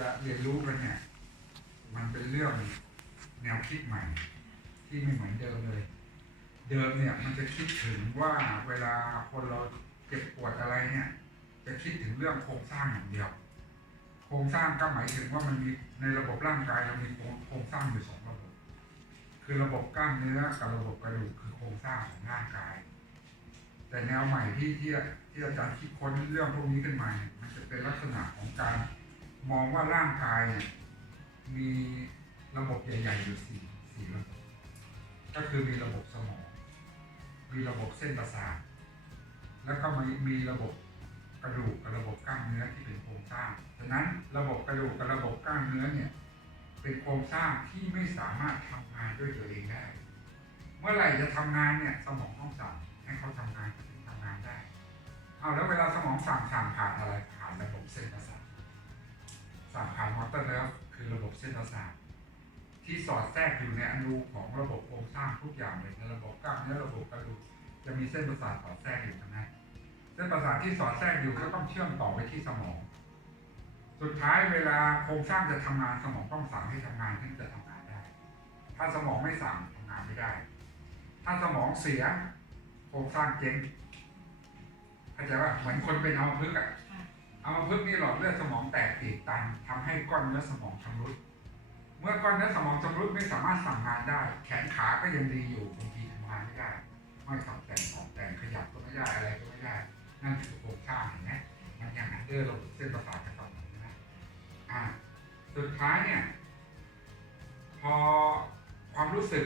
จะเรียนรู้กันเนี่ย มันเป็นเรื่องแนวคิดใหม่ ที่ไม่เหมือนเดิมเลย เดิมเนี่ยมันจะคิดถึงว่าเวลาคนเราเจ็บปวดอะไรเนี่ย จะคิดถึงเรื่องโครงสร้างอย่างเดียว โครงสร้างก็หมายถึงว่ามันมีในระบบร่างกายเรามีโครงสร้างอยู่สองระบบ คือระบบกล้ามเนื้อกับระบบกระดูกคือโครงสร้างของร่างกายแต่แนวใหม่ที่ที่ที่อาจารย์คิดค้นเรื่องพวกนี้ขึ้นมาเนี่ยมันจะเป็นลักษณะของการ มองว่าร่างกายเนี่ยมีระบบใหญ่ๆอยู่สี่สี่ระบบก็คือมีระบบสมอง มีระบบเส้นประสาท แล้วก็มีมีระบบกระดูกกับระบบกล้ามเนื้อที่เป็นโครงสร้าง ฉะนั้นระบบกระดูกกับระบบกล้ามเนื้อเนี่ยเป็นโครงสร้างที่ไม่สามารถทำงานด้วยตัวเองได้ เมื่อไหร่จะทำงานเนี่ยสมองต้องสั่งให้เขาทำงานเขาถึงทำงานได้ เอาแล้วเวลาสมองสั่งสั่งผ่านอะไรผ่านระบบเส้นประสาท สั่งผ่านมอเตอร์เนิร์ฟคือระบบเส้นประสาทที่สอดแทรกอยู่ในอนูของระบบโครงสร้างทุกอย่างเลยในระบบกล้ามเนื้อระบบกระดูกจะมีเส้นประสาทสอดแทรกอยู่ตรงนั้นเส้นประสาทที่สอดแทรกอยู่ก็ต้องเชื่อมต่อไปที่สมอง สุดท้ายเวลาโครงสร้างจะทำงานสมองต้องสั่งให้ทำงานถึงจะทำงานได้ ถ้าสมองไม่สั่งทำงานไม่ได้ ถ้าสมองเสียโครงสร้างเจ๊งเข้าใจว่าเหมือนคนเป็นอัมพฤกษ์อะ อัมาพฤกษ์นี่หลอดเลือดสมองแตกตีบตันทำให้ก้อนเนื้อสมองชำรุด เมื่อก้อนเนื้อสมองชำรุดไม่สามารถสั่งงานได้ แขนขาก็ยังดีอยู่บางทีทำงานไม่ได้ไม่สับแต่งออกแต่งขยับก็ไม่ได้อะไรก็ไม่ได้ นั่นคือโครงสร้างเห็นไหมมันอย่างนั้นเออเราเส้นประสาทกระตุ้นนะอ่าสุดท้ายเนี่ย พอความรู้สึก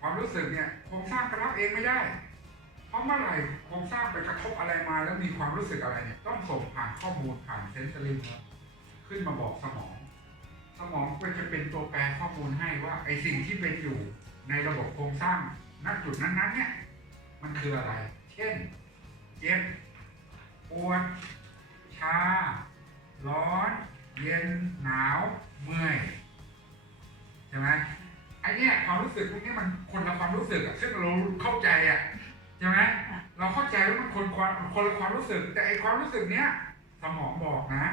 ความรู้สึกเนี่ยโครงสร้างก็รับเองไม่ได้ ราะเมื่อไหร่โครงสร้างไปกระทบอะไรมาแล้วมีความรู้สึกอะไรเนี่ยต้องส่งผ่านข้อมูลผ่านเซนเซอร์ลิงขึ้นมาบอกสมอง สมองก็จะเป็นตัวแปลข้อมูลให้ว่าไอสิ่งที่เป็นอยู่ในระบบโครงสร้างณจุดนั้นๆเนี่ยมันคืออะไร เช่นเจ็บปวดชา ร้อน เย็นหนาวเมื่อยใช่ไหมไอเนี้ยความรู้สึกพวกนี้มันคนละความรู้สึกอะซึ่งเราเข้าใจอะ ใช่ไหมเราเข้าใจว่ามันคนความคนละความรู้สึก แต่ไอความรู้สึกเนี้ยสมองบอกนะ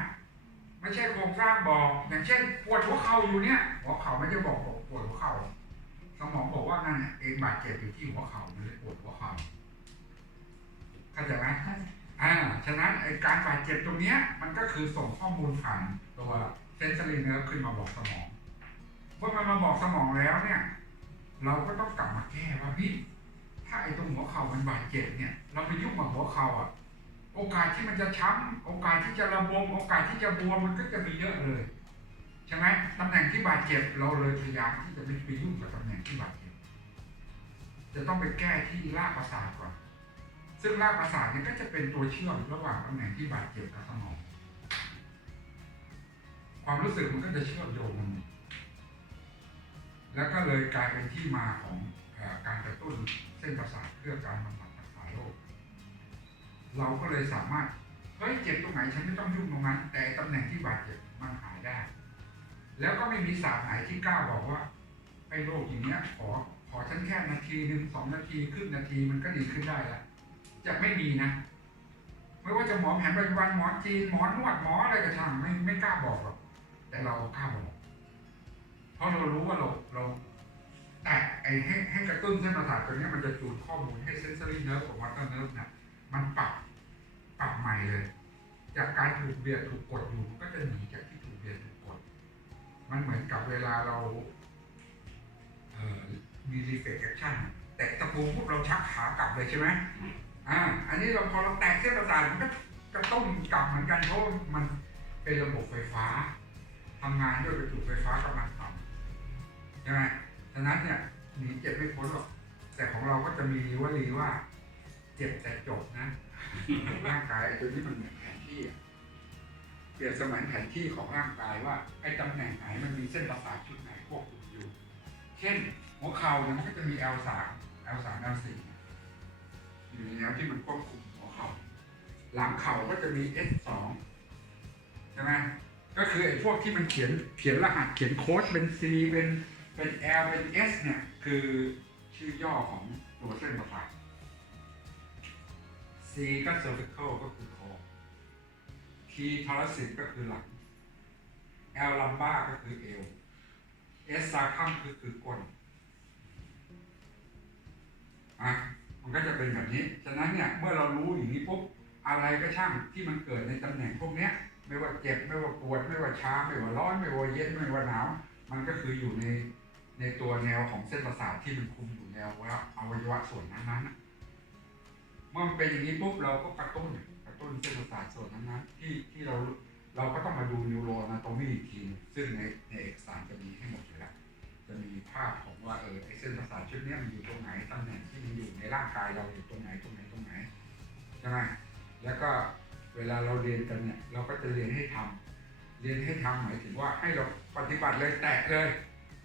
ไม่ใช่โครงสร้างบอก อย่างเช่น ปวดหัวเข่าอยู่เนี่ยหัวเข่าไม่ได้บอกปวดหัวเข่าสมองบอกว่านั่นน่ะเองบาดเจ็บอยู่ที่หัวเข่าไม่ได้ปวดหัวเข่าเข้าใจไหมอ่าฉะนั้นไอการบาดเจ็บตรงเนี้ย มันก็คือส่งข้อมูลผ่านตัวเซนซอรีเนอร์ขึ้นมาบอกสมองเมื่อมันมาบอกสมองแล้วเนี่ย เราก็ต้องกลับมาแก้ว่าพี่ ถ้าไอตรงหัวเข่ามันบาดเจ็บเนี่ย เราไปยุ่งกับหัวเข่าอะ โอกาสที่มันจะช้ำโอกาสที่จะระบมโอกาสที่จะบวมมันก็จะมีเยอะเลยใช่ไหมตำแหน่งที่บาดเจ็บเราเลยพยายามที่จะไม่ไปยุ่งกับตำแหน่งที่บาดเจ็บจะต้องไปแก้ที่รากประสาทก่อนซึ่งรากประสาทเนี่ยก็จะเป็นตัวเชื่อมระหว่างตำแหน่งที่บาดเจ็บกับสมอง ความรู้สึกมันก็จะเชื่อมโยงกันแล้วก็เลยกลายเป็นที่มาของ การกระตุ้นเส้นประสาทเพื่อการบำบัดรักษาโรค เราก็เลยสามารถ เฮ้ยเจ็บตรงไหนฉันไม่ต้องยุ่งตรงนั้น แต่ตำแหน่งที่บาดเจ็บมันหายได้ แล้วก็ไม่มีศาสตร์ไหนที่กล้าบอกว่าไอ้โรคอย่างเนี้ยขอขอฉันแค่นาทีหนึ่งสองนาทีครึ่งนาทีมันก็ดีขึ้นได้ล้วจะไม่มีนะ ไม่ว่าจะหมอแผนปัจจุบันหมอจีนหมอนวดหมออะไรก็ช่างไม่ไม่กล้าบอกหรอกแต่เรากล้าบอกเพราะเรารู้ว่าเราเรา แต่ไอ้ให้ให้กระตุ้นเส้นประสาทตัวนี้มันจะจูนข้อมูลให้เซนซอรี่เนิร์ฟกับวัตเตอร์เนิร์ฟเนี่ยมันปรับปรับใหม่เลย จากการถูกเบียดถูกกดอยู่มันก็จะหนีจากที่ถูกเบียดถูกกด มันเหมือนกับเวลาเราเอ่อมีรีเฟกชั่นแต่ตะปูพวกเราชักขากลับเลยใช่ไหมอ่า อันนี้เราพอเราแตกเส้นประสาทมันก็กระตุ้นกลับเหมือนกันเพราะมันเป็นระบบไฟฟ้าทำงานด้วยกระจุกไฟฟ้ากำลังต่ำใช่ไหม ฉะนั้นเนี่ยหนีเจ็บไม่พ้นหรอก แต่ของเราก็จะมีวลีว่า เจ็บแต่จบนะร่างกายตัวนี้มันเหมือนแผนที่เปรียบเสมือนแผนที่ของร่างกายว่าไอ้ตำแหน่งไหนมันมีเส้นประสาทชุดไหนควบคุมอยู่ เช่น หัวเข่าเนี่ยมันก็จะมี L3 L3 L4 อยู่ในแนวที่มันควบคุมหัวเข่าหลังเข่าก็จะมี S2 ใช่ไหมก็คือไอ้พวกที่มันเขียนเขียนรหัสเขียนโค้ดเป็น C เป็น เป็น L เป็น S เนี่ย คือชื่อย่อของตัวเส้นประสาท C ก็ cervical ก็คือคอทีทอรสิตก็คือหลังแอลลัมบ้าก็คือเอวเอสซาคัมคือคือก้นอะมันก็จะเป็นแบบนี้ ฉะนั้นเนี่ย เมื่อเรารู้อย่างนี้ปุ๊บอะไรก็ช่างที่มันเกิดในตำแหน่งพวกเนี้ย ไม่ว่าเจ็บ ไม่ว่าปวด ไม่ว่าชาไม่ว่าร้อน ไม่ว่าเย็น ไม่ว่าหนาว มันก็คืออยู่ใน ในตัวแนวของเส้นประสาทที่มันคุมอยู่แนวว่าอวัยวะส่วนนั้นๆเมื่อมันเป็นอย่างนี้ปุ๊บเราก็กระตุ้นกระตุ้นเส้นประสาทส่วนนั้นๆที่ที่เราเราก็ต้องมาดูนิวโรนาโตมีอีกทีซึ่งในในเอกสารจะมีให้หมดอยู่แล้วจะมีภาพของว่าเออไอเส้นประสาทชุดนี้มันอยู่ตรงไหนตำแหน่งที่มันอยู่ในร่างกายเราอยู่ตรงไหนตรงไหนตรงไหนใช่ไหมแล้วก็เวลาเราเรียนกันเนี่ยเราก็จะเรียนให้ทำเรียนให้ทำหมายถึงว่าให้เราปฏิบัติเลยแตะเลย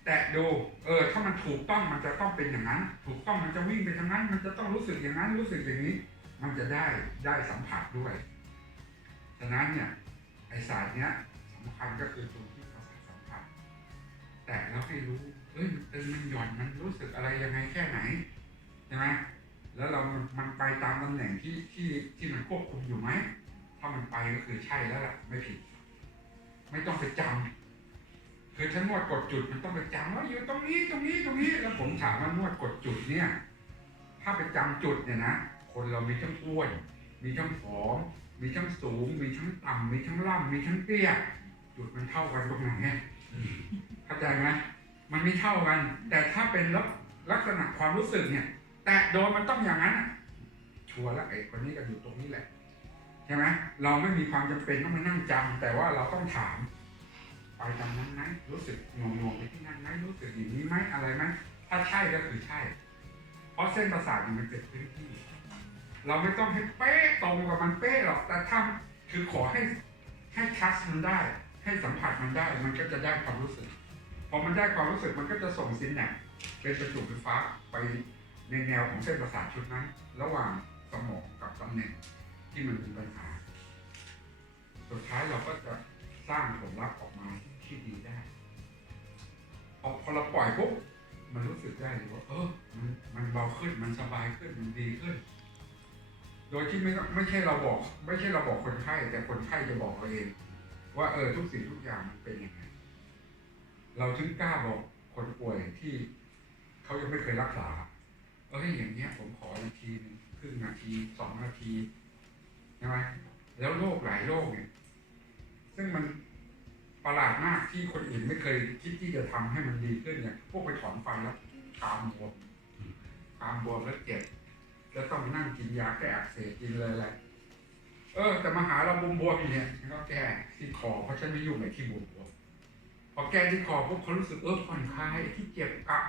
แตะดู เออ ถ้ามันถูกต้องมันจะต้องเป็นอย่างนั้น ถูกต้องมันจะวิ่งไปทางนั้น มันจะต้องรู้สึกอย่างนั้น รู้สึกอย่างนี้ มันจะได้ได้สัมผัสด้วย ฉะนั้นเนี่ยไอศาสตร์เนี้ยสำคัญก็คือตรงที่ประสาทสัมผัส แตะแล้วให้รู้ เอ้ยมันตึงมันหย่อนมันรู้สึกอะไรยังไงแค่ไหนใช่ไหมแล้วเรา มันมันไปตามตำแหน่งที่ที่ที่มันควบคุมอยู่ไหม ถ้ามันไปก็คือใช่แล้วล่ะ ไม่ผิด ไม่ต้องไปจำ คือฉันนวดกดจุดมันต้องไปจำว่าอยู่ตรงนี้ตรงนี้ตรงนี้แล้วผมถามว่านวดกดจุดเนี่ย ถ้าไปจำจุดเนี่ยนะคนเรามีทั้งอ้วนมีทั้งผอมมีทั้งสูง มีทั้งต่ำมีทั้งล่ำมีทั้งเตี้ยจุดมันเท่ากันตรงไหนเนี่ยเข้าใจไหมมันไม่เท่ากัน แต่ถ้าเป็นลักลักษณะความรู้สึกเนี่ย แตะโดนมันต้องอย่างนั้นอะชัวร์แล้วไอ้คนนี้ก็อยู่ตรงนี้แหละใช่ไหมเราไม่มีความจำเป็นต้องมานั่งจำแต่ว่าเราต้องถาม ไปตามนั้นไหมรู้สึกงงงไปที่นั่นไหมรู้สึกอย่างนี้ไหมอะไรไหมถ้าใช่ก็คือใช่ เพราะเส้นประสาทมันเป็นพื้นที่ เราไม่ต้องให้เป๊ะตรงกับมันเป๊ะหรอกแต่ถ้าคือขอให้ให้ทัชมันได้ ให้สัมผัสมันได้ มันก็จะได้ความรู้สึกพอมันได้ความรู้สึกมันก็จะส่งซินแนปเป็นประจุไฟฟ้าไปในแนวของเส้นประสาทชุดนั้น ระหว่างสมองกับตำแหน่งที่มันมีปัญหา สุดท้ายเราก็จะ สร้างผลลัพธ์ออกมาที่ดีได้พอพอเราปล่อยปุ๊บมันรู้สึกได้เลยว่าเออมันมันเบาขึ้นมันสบายขึ้นมันดีขึ้น โดยที่ไม่ต้องไม่ใช่เราบอก ไม่ใช่เราบอกคนไข้แต่คนไข้จะบอกเราเอง ว่าเออทุกสิ่งทุกอย่างมันเป็นยังไงเราถึงกล้าบอกคนป่วยที่เขายังไม่เคยรักษาเอ้อย่างเงี้ย ผมขอนาทีนึงครึ่งนาทีสองนาทีใช่ไหมแล้วโรคหลายโรคเนี่ย ซึ่งมันประหลาดมากที่คนอื่นไม่เคยคิดที่จะทำให้มันดีขึ้นเนี่ยพวกไปถอนฟันแล้วกามบวมกามบวมแล้วเจ็บแล้วต้องนั่งกินยาแก้อักเสบกินเลยอะไรเออแต่มาหาเราบวมบวมอยู่เนี่ยก็แก้ที่คอเพราะฉันไม่ยุ่งในที่บวมบวมพอแก้ที่คอพวกเขารู้สึกเออผ่อนคลายที่เจ็บอะ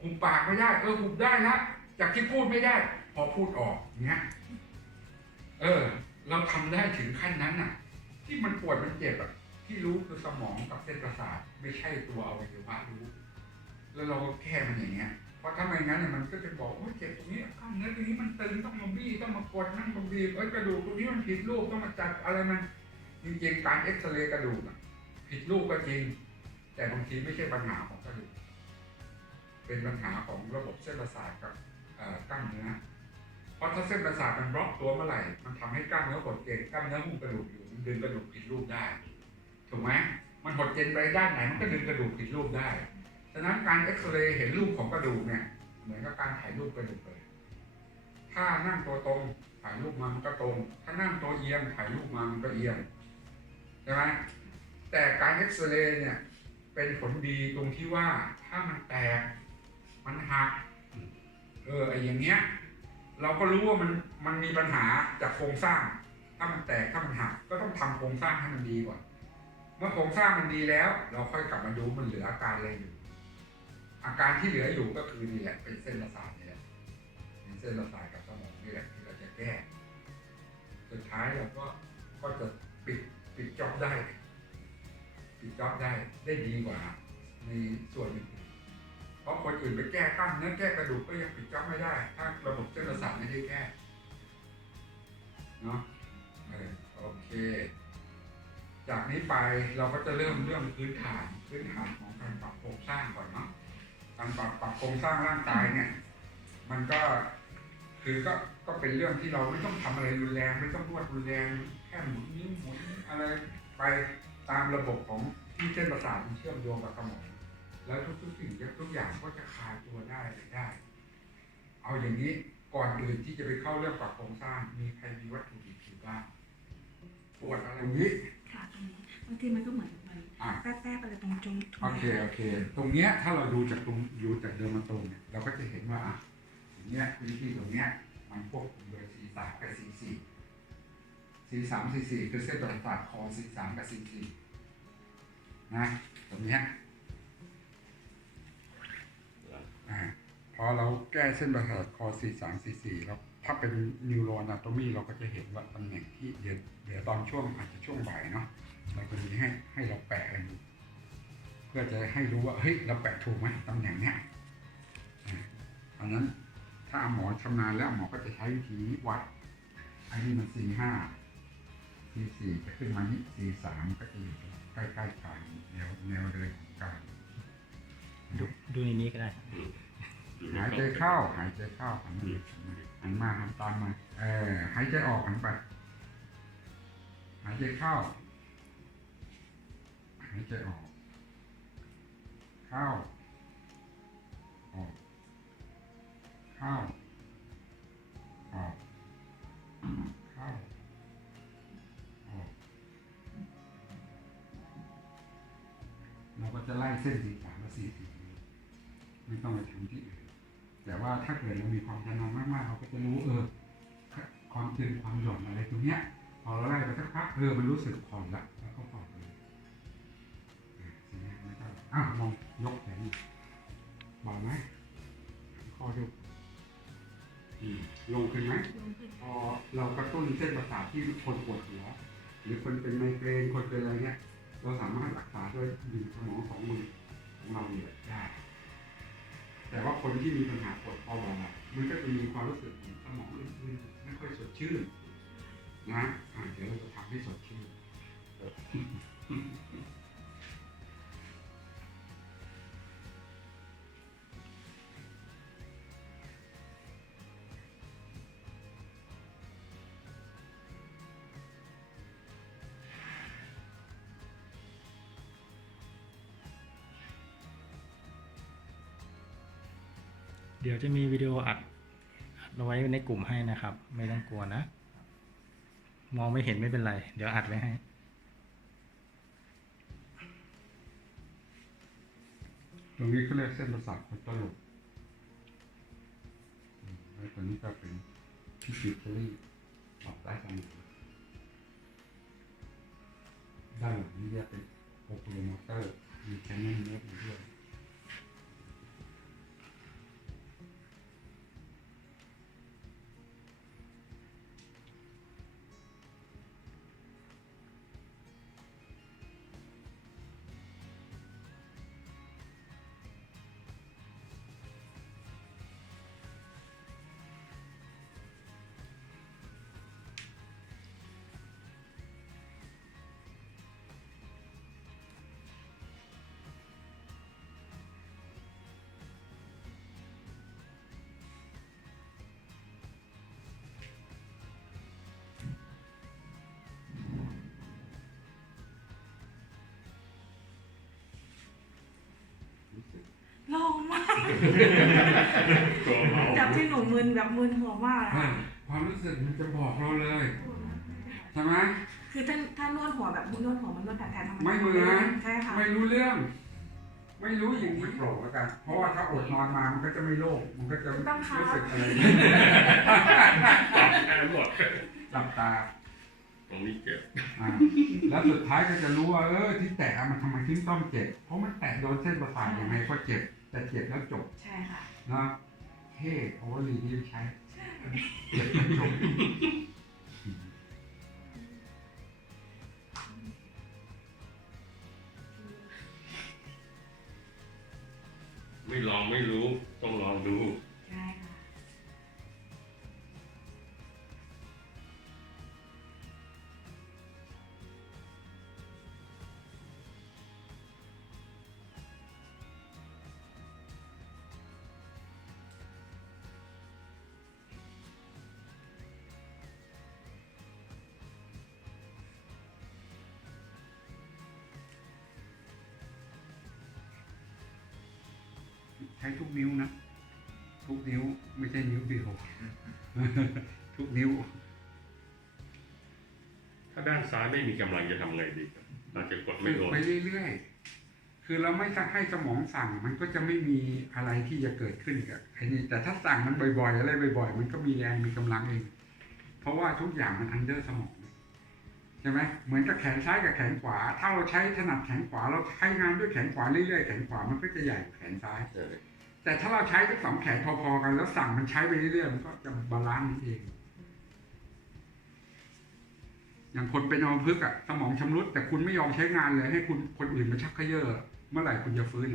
หุบปากไม่ได้ เออหุบได้ละจากที่พูดไม่ได้ พอพูดออกเนี้ยเออ เราทำได้ถึงขั้นนั้นน่ะ ที่มันปวดมันเจ็บอะที่รู้คือสมองกับเส้นประสาทไม่ใช่ตัวอวัยวะรู้ แล้วเราก็แก้มันอย่างเงี้ยเพราะถ้าไม่งั้นเนี่ยมันก็จะบอกว่าเจ็บตรงนี้กล้ามเนื้อตรงนี้มันตึงต้องมาบี้ต้องมากดนั่นมาบีบเอ้ยกระดูกตรงนี้มันผิดรูปต้องมาจัดอะไรมันจริงๆการเอ็กซเรย์กระดูกอะผิดรูปก็จริง แต่บางทีไม่ใช่ปัญหาของกระดูกเป็นปัญหาของระบบเส้นประสาทกับกล้ามเนื้อเพราะถ้าเส้นประสาทมันบล็อกตัวเมื่อไหร่มันทำให้กล้ามเนื้อหดเกร็งกล้ามเนื้อหุ้มกระดูกอยู่ ดึงกระดูกผิดรูปได้ถูกไหมมันหดเกร็งไปด้านไหนมันก็ดึงกระดูกผิดรูปได้ฉะนั้นการเอ็กซเรย์เห็นรูปของกระดูกเนี่ยเหมือนกับการถ่ายรูปกระดูกเลยถ้านั่งตัวตรงถ่ายรูปมามันก็ตรง ถ้านั่งตัวเอียงถ่ายรูปมามันก็เอียงใช่ไหมแต่การเอ็กซเรย์เนี่ยเป็นผลดีตรงที่ว่าถ้ามันแตกมันหักเออไออย่างเงี้ย เราก็รู้ว่ามันมันมีปัญหาจากโครงสร้าง ถ้ามันแตกถ้ามันหักก็ต้องทำโครงสร้างให้มันดีก่อน เมื่อโครงสร้างมันดีแล้ว เราค่อยกลับมาดูมันเหลืออาการอะไรอยู่ อาการที่เหลืออยู่ก็คือนี่แหละเป็นเส้นประสาทนี่แหละเป็นเส้นประสาทกับสมองนี่แหละที่เราจะแก้ สุดท้ายเราก็ก็จะปิดปิดจ็อบได้ ปิดจ็อบได้ได้ดีกว่าในส่วนอื่นเพราะคนอื่นไปแก้กล้ามเนื้อแก้กระดูกก็ยังปิดจ็อบไม่ได้ ถ้าระบบเส้นประสาทไม่ได้แก้เนาะ เออโอเค จากนี้ไปเราก็จะเริ่มเรื่องพื้นฐานพื้นฐานของการปรับโครงสร้างก่อนเนาะการปรับปรับโครงสร้างร่างกายเนี่ย มันก็คือก็ก็เป็นเรื่องที่เราไม่ต้องทำอะไรรุนแรง ไม่ต้องนวดรุนแรงแค่หมุนนิ้วหมุนอะไรไปตามระบบของที่เส้นประสาทมันเชื่อมโยงกับสมองแล้วทุกๆสิ่งทุกอย่างก็จะคลายตัวได้เลยได้ เอาอย่างนี้ก่อนอื่นที่จะไปเข้าเรื่องปรับโครงสร้างมีใครมีวัตถุดิบอยู่บ้าง ปวดอะไรอย่างนี้ ค่ะตรงนี้บางทีมันก็เหมือนมันอะ แป๊บๆอะไรตรงจุงโอเคโอเค ตรงเนี้ยถ้าเราดูจากตรงดูจากเดิมมาตรงเนี่ยเราก็จะเห็นว่าอะอย่างเนี้ยพื้นที่ตรงเนี้ยมันควบคุมโดย C สามกับ C สี่ C สาม C สี่คือเส้นประสาทคอ C สามกับ C สี่นะตรงเนี้ยอ่าพอเราแก้เส้นประสาทคอ C สาม C สี่แล้ว ถ้าเป็นนิวโรนาโตมีเราก็จะเห็นว่าตำแหน่งที่เดี๋ยวเดี๋ยวตอนช่วงอาจจะช่วงบ่ายเนาะเราจะมีให้ให้เราแปะกันดูเพื่อจะให้รู้ว่าเฮ้ยเราแปะถูกไหมตำแหน่งเนี้ยอ่าอันนั้นถ้าหมอชำนาญแล้วหมอก็จะใช้วิธีนี้วัดอันนี้มัน C ห้า C สี่จะขึ้นมานี้ C สามก็จะอยู่ใกล้ๆกันแนวแนวเดินของการดูดูในนี้ก็ได้ หายใจเข้าหายใจเข้าหันมา หันมาหันตามมา เออหายใจออกหันไป หายใจเข้า หายใจออก เข้า ออก เข้า ออก เข้า ออก เราก็จะไล่เส้นสีสามกับสีสีไม่ต้องไปถึงที่อื่น แต่ว่าถ้าเกิดเรามีความชำนาญมากๆ เราก็จะรู้เออ ความตึงความหย่อนอะไรตรงเนี้ย พอเราไล่ไปสักพักเออมันรู้สึกผ่อนละแล้วก็ผ่อนเลยอะสีนี้ไม่ต้องอ้าวมองยกแขนเบาไหมข้อยกลงขึ้นไหมพอเรากระตุ้นเส้นประสาทที่คนปวดหัวหรือคนเป็นไมเกรนคนเป็นอะไรเงี้ยเราสามารถรักษาด้วยดึงสมองสองมือของเราเนี่ยได้ แต่ว่าคนที่มีปัญหาปวดคอบ่อยๆมันก็จะมีความรู้สึกเหมือนสมองอื่นๆไม่ค่อยสดชื่นนะเดี๋ยวเราจะทำให้สดชื่น ดี๋ยวจะมีวิดีโออัดเอาไว้ในกลุ่มให้นะครับ ไม่ต้องกลัวนะ มองไม่เห็นไม่เป็นไร เดี๋ยวอัดไว้ให้ ตรงนี้เขาเรียกเส้นประสาทคอนตลกแล้วตัวนี้ก็เป็นพิซิทอรี่ออกได้สมองด้านหลังนี่เรียกเป็นโอคูโลมอเตอร์มีแคนนอนเนฟอยู่ด้วย มากจากที่หนูมึนแบบมึนหัวมากอะอ่าความรู้สึกมันจะบอกเราเลยใช่ไหมคือถ้าถ้านวดหัวแบบนวดหัวมันนวดแผลๆธรรมดาไม่เหมือนใช่ค่ะไม่รู้เรื่อง ไม่รู้อย่างนี้โปร่งแล้วกัน เพราะว่าถ้าอดนอนมามันก็จะไม่โล่งมันก็จะรู้สึกอะไรแอนหมดหลับตา ตรงนี้เจ็บอ่าแล้วสุดท้ายก็จะรู้ว่าเออที่แตะมันทำไมถึงต้องเจ็บ เพราะมันแตะโดนเส้นประสาทยังไงก็เจ็บ แต่เจ็บแล้วจบใช่ค่ะ นะเท่โอเวอร์ลีนี่ใช้เจ็บแล้วจบ ทุกนิ้วไม่ใช่นิ้วเดียวทุกนิ้ว ถ้าด้านซ้ายไม่มีกำลังจะทำไงดีครับเราจะกดไม่ฝึกโดนไปเรื่อยๆ คือเราไม่ให้สมองสั่งมันก็จะไม่มีอะไรที่จะเกิดขึ้นกับไอ้นี่แต่ถ้าสั่งมันบ่อยๆ อะไรบ่อย ๆ มันก็มีแรงมีกำลังเอง เพราะว่าทุกอย่างมันอันเดอร์สมองใช่ไหมเหมือนกับแขนซ้ายกับแขนขวา ถ้าเราใช้ถนัดแขนขวาเราใช้งานด้วยแขนขวาเรื่อยๆ แขนขวามันก็จะใหญ่กว่าแขนซ้ายใช่ แต่ถ้าเราใช้ทั้งสองแขนพอๆกัน แล้วสั่งมันใช้ไปเรื่อยๆมันก็จะบาลานซ์เอง อย่างคนเป็นอัมพฤกษ์อะสมองชำรุดแต่คุณไม่ยอมใช้งานเลยให้คุณคนอื่นมาชักเขย่อเมื่อไหร่คุณจะฟื้น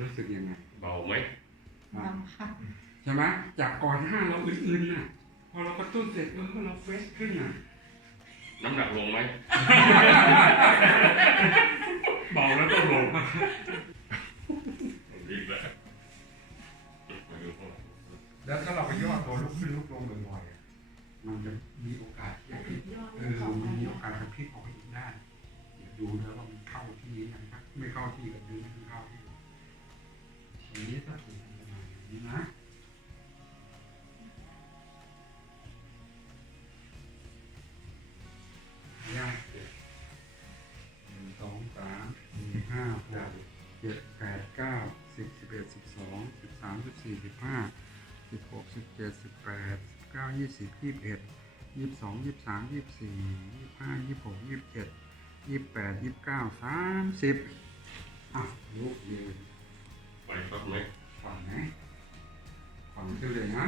รู้สึกยังไง เบาไหมอะใช่ไหมจากก่อนห้าเราอื่นๆน่ะ พอเรากระตุ้นเสร็จเออเราเฟรชขึ้นอะ น้ำหนักลงไหม เบาแล้วก็ลงดีแล้วมาดูข้างหลังแล้วถ้าเราไปย่อตัวลุกขึ้นลุกลงบ่อยๆอะมันจะมีโอกาส สามสิบสี่สิบห้าสิบหกสิบเจ็ดสิบแปดสิบเก้ายี่สิบยี่สิบเอ็ดยี่สิบสองยี่สิบสามยี่สิบสี่ยี่สิบห้ายี่สิบหกยี่สิบเจ็ดยี่สิบแปดยี่สิบเก้าสามสิบอะลุกยืนไปครับไหมฝั่งไหนฝั่งขึ้นเลยนะ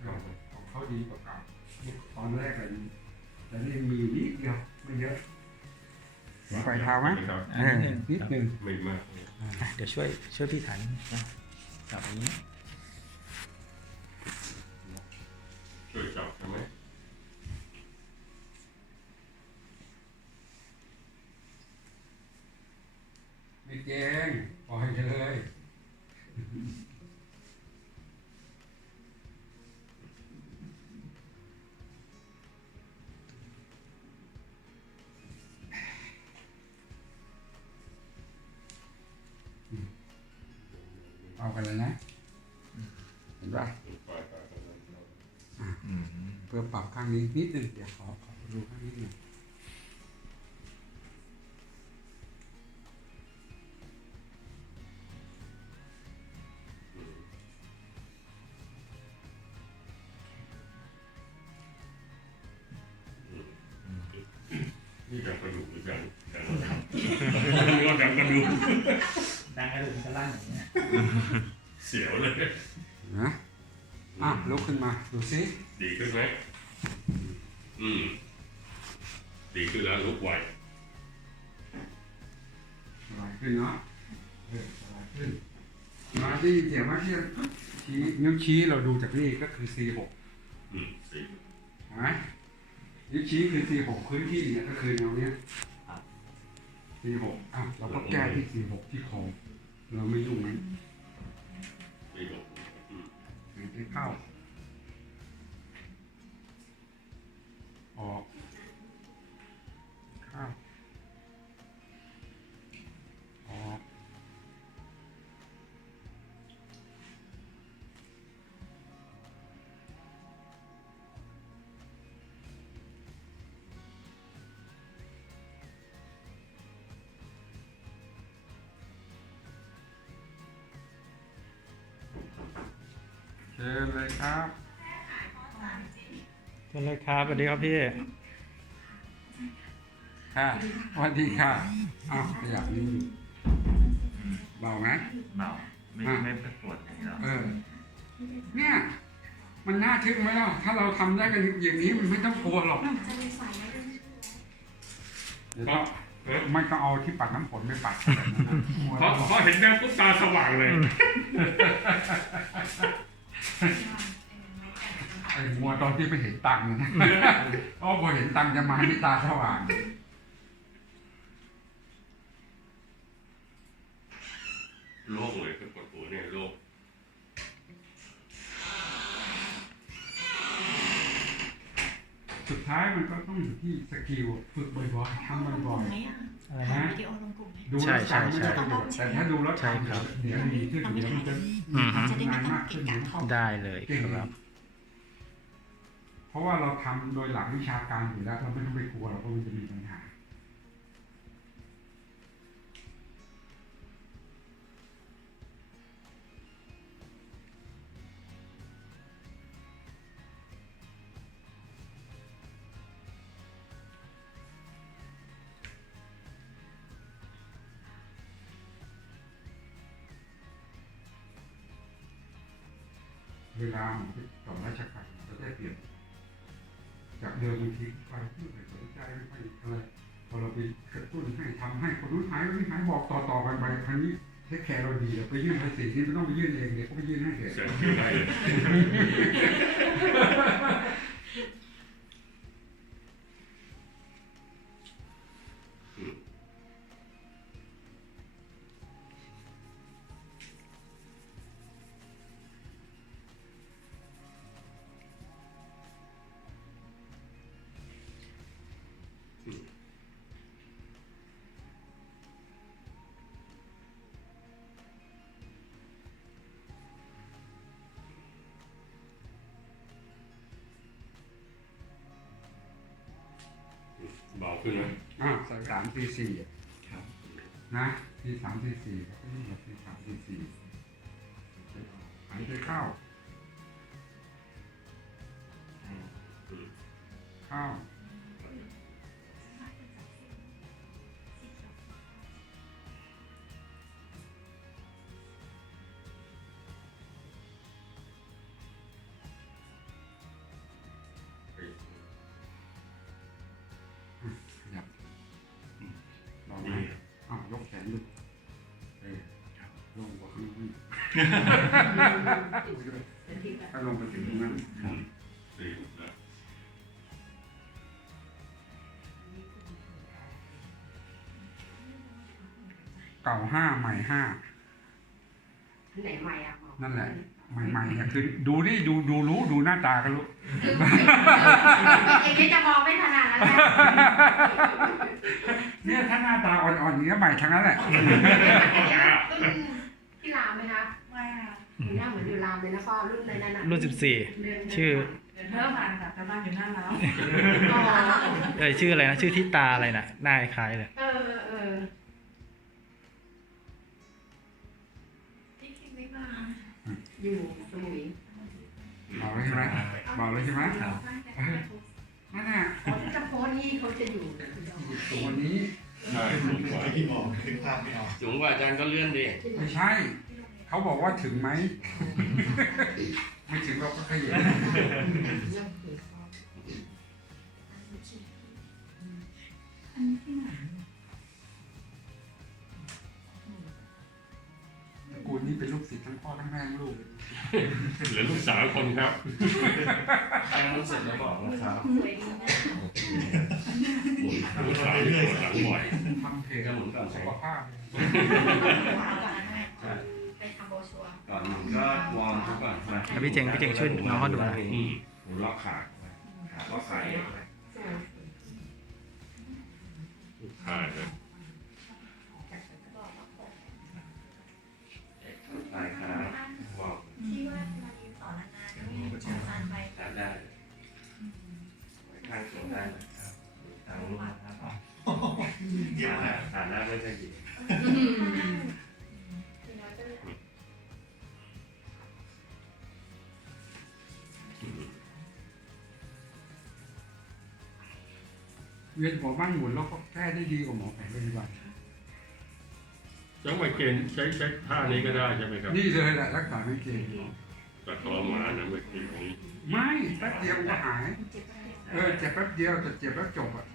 เอาของเขาดีกว่าเก่าตอนแรกเลยแต่นี่มีอยู่นิดเดียวไม่เยอะ ไปเท้าไหมครับอันนี้หนึ่งนิดหนึ่งไม่มาก อะเดี๋ยวช่วยช่วยพี่ฐานนะจับอันนี้างนี้นิดหนึ่งเดี๋ยวขอขอดูข้างนี้หนึ่งนี่ดังกระดูกหรือดังดังเนื้อดังกระดูกดังกระดูกมันจะลั่นอย่างเงี้ยเสียวเลยนะอะลุกขึ้นมา ดูซิดีขึ้นไหม ชี้นิ้วชี้เราดูจากนี่ก็คือ C6 อืมดีเห็นไหมนิ้วชี้คือ C6 พื้นที่เนี่ยก็คือแนวเนี้ย C6 อะเราก็แก้ที่ C6 ที่คอเราไม่ยุ่งมันดีลงอืมหายใจเข้า ออก ครับเชิญเลยครับสวัสดีครับพี่ ค่ะสวัสดีค่ะอ้าวขยับนี่เบาไหม เบาไม่อะ ไม่ปวดอย่างนี้หรอเออ เนี่ย มันน่าทึ่งไหมล่ะถ้าเราทำได้กันอย่างนี้มันไม่ต้องกลัวหรอกจะมีสายแล้วด้วยเดี๋ยวก็ไม่ต้องเอาที่ปัดน้ำฝนไปปัดแบบนั้นนะมัวเพราะเพราะเห็นแดงปุ๊บตาสว่างเลย ไอ้มัวตอนที่ไม่เห็นตังค์นะอ๋อพอเห็นตังค์จะมาที่ตาสว่างโล่งเลยเป็นปวดหัวเนี่ยโล่งสุดท้ายมันก็ต้องอยู่ที่สกิลฝึกบ่อยๆทำบ่อยไหมอะอะไรๆนะนะ วิดีโอลงกลุ่มไหมดูแล้วจำไม่ได้ประโยชน์แต่ถ้าดูแล้วใช่ครับเดี๋ยวดีขึ้นเดี๋ยวมันจะอืมฮึทำงานมากขึ้นเดี๋ยวมันเข้าได้เลยเก่งครับเพ ราะว่าเราทำโดยหลักวิชาการอยู่แล้วเราไม่ต้องไปกลัวเราก็มันจะมีปัญหา คนนู้นหานนี้หายบอกต่อต่อๆกันไปครั้งนี้เทคแคร์เราดีอะไปยื่นภาษีที่ไม่ต้องไปยื่นเองเดี๋ยวก็ไปยื่นให้เด็กเสียงชื่อได้เลย ขึ้นไหมอ่าใส่สามสี่สี่อะนะทีสามสี่สี่แล้วก็นี่แบบทีสามสี่สี่หายใจเข้า เข้า ถ้าลงไปถึงตรงนั้นสี่แล้วเก่าห้าใหม่ห้าอันไหนใหม่อะหมอนั่นแหละใหม่ๆเนี่ยคือดูนี่ดูดูรู้ดูหน้าตาก็รู้อย่างนี้จะมองไม่ถนัดแล้วนะเนี่ยถ้าหน้าตาอ่อนๆอย่างเงี้ยใหม่ทั้งนั้นแหละรุ่นที่รามไหมคะ ไม่ค่ะ หน้าเหมือนอยู่รามเลยนะพ่อรุ่นในนั้นน่ะรุ่นสิบสี่ชื่อเดินเริ่มมาจากกำลังอยู่หน้าแล้วอ๋อเอ้ยชื่ออะไรนะชื่อทิตาอะไรนะหน้าคล้ายเลยเออเออพี่คิดไม่มาอยู่สมุยเบาเลยใช่ไหมเบาเลยใช่ไหมนั่นน่ะคนที่จะโพสต์นี่เขาจะอยู่ตัวนี้ใช่สูงกว่าที่ออกถึงภาพไม่ออกสูงกว่าอาจารย์ก็เลื่อนดิไม่ใช่ เขาบอกว่าถึงไหม ไม่ถึงเราก็ขยับตระกูลนี้เป็นลูกศิษย์ทั้งพ่อทั้งแม่ทั้งลูก เหลือลูกสาวคนครับ ยังรู้สึกแล้วบอกนะครับสวยดีนะลูกสาวที่ปวดหลังบ่อยทำเพจสุขภาพไปทำโบชัวร์ ก่อนหนึ่งก็วอร์มทุกก่อนนะแล้วพี่เจงพี่เจงช่วยน้องเขาดูหน่อย อืมหัวล็อกขาขาล็อกขาใช่เลยตายขาวอร์มที่ว่ามาเรียนต่อนานๆนี่อ่านไปขาได้ข้างสูงได้ครับทางนู้นนะครับเยอะมากขาหน้าไม่ค่อยดี เวียนหัวบ้านหมุนแล้วก็แก้ได้ดีกว่าหมอแผนปัจจุบันจังไวเกณฑ์ใช้ใช้ท่านี้ก็ได้ใช่ไหมครับนี่เลยแหละรักษาไม่เก่งแต่ทรมานนะไม่กินของนี้ไม่แป๊บเดียวก็หาย เออเจ็บแป๊บเดียวแต่เจ็บแล้วจบอะ